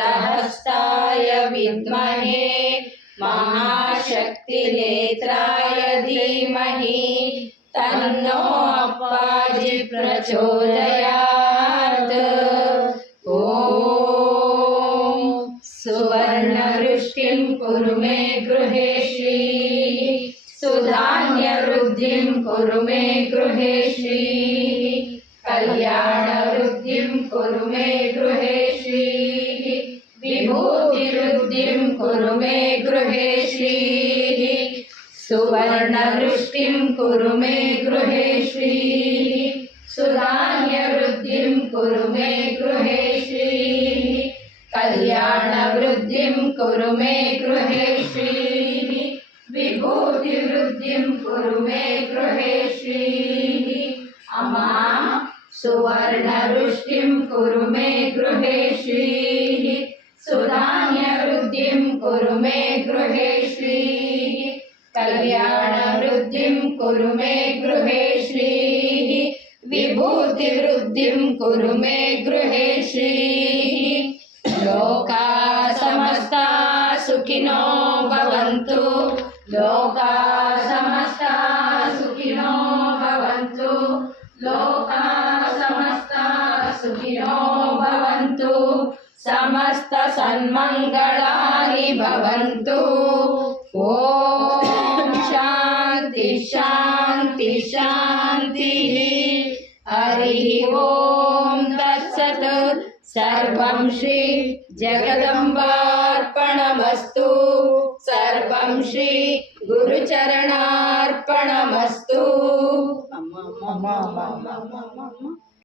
अमृतहस्ताय विद्महे महाशक्तिनेत्राय धीमहि तन्नो अप्पाजि प्रचोदयात्। ॐ सुवर्णवृष्टिं कुरु मे गृहे श्रीः सुधान्यवृद्धिं कुरु मे गृहे श्रीः कल्याणवृद्धिं कुरु मे गृहे श्रीः विभूतिवृद्धिं कुरु मे गृहे श्रीः सुवर्णवृष्टिं कुरु मे गृहे श्रीः सुधान्यवृद्धिं कुरु मे गृहे श्रीः कल्याणवृद्धिं कुरु मे गृहे श्रीः विभूतिवृद्धिं कुरु मे गृहे श्रीः अम्मा सुवर्णवृष्टिं कुरु मे गृहे श्रीः सुधान्यवृद्धिं कुरु मे गृहे श्रीः कल्याणवृद्धिं कुरु मे गृहे श्रीः विभूतिवृद्धिं कुरु मे गृहे श्रीः लोका समस्ता सुखिनो भवन्तु लोका समस्ता सुखिनो भवन्तु लोका समस्ता सुखिनो भवन्तु समस्त सन्मङ्गलानि भवन्तु। ॐ शान्ति शान्ति शान्तिः। हरिः ॐ तत्सत्। सर्वं श्री जगदम्बार्पणमस्तु। सर्वं श्री गुरुचरणार्पणमस्तु।